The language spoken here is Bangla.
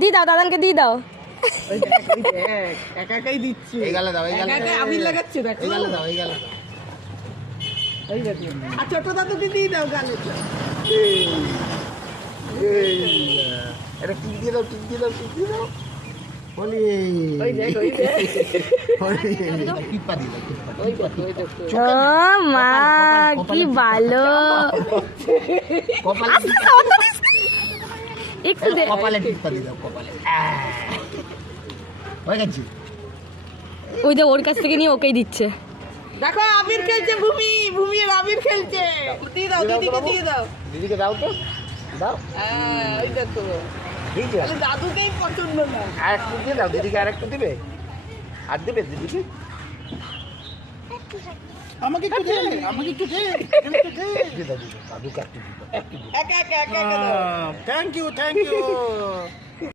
দিয়ে দাও, দাদানকে দিয়ে দাও। একা একাই দিচ্ছি। এই গালে দাও, এই গালে একা আবির লাগাচ্ছে দেখো। এই গালে দাও, এই গালে দাও। এই দেখো। আর ছোট দাদুকে দিয়ে দাও গালে। এটা টিক দিয়ে দাও, টিক দিয়ে দাও, টিক দিয়ে দাও। বলি ওই দেখ, ওই দেখ। টিপ্পা দিয়ে দাও, টিপ্পা। ওই দেখো, ওই দেখো। ও মা কি ভালো। কপালে একটু দে। কপালে টিপ্পা দিয়ে দাও, কপালে। হয়ে গেছে। ওই যে ওর কাছ থেকে নিয়ে ওকেই দিচ্ছে। দেখো আবির খেলছে, ভূমি ভূমি আর আবির খেলছে। দিয়ে দাও, দিদিকে দিয়ে দাও। দিদিকে দাও তো, দাও। হ্যাঁ, ওই দেখো। ঠিক আছে, তাহলে দাদুকেই পছন্দ না। আর একটু দিয়ে দাও, দিদিকে আর একটু দিবে। আর দিবে দিদিকে? আমাকে একটু দে, আমাকে একটু দে, একটু দে। দিয়ে দাও, দিয়ে দাও, দাদুকে একটু দিবে, একটু দিবে। একা একা একা একা দাও। Thank you, thank you.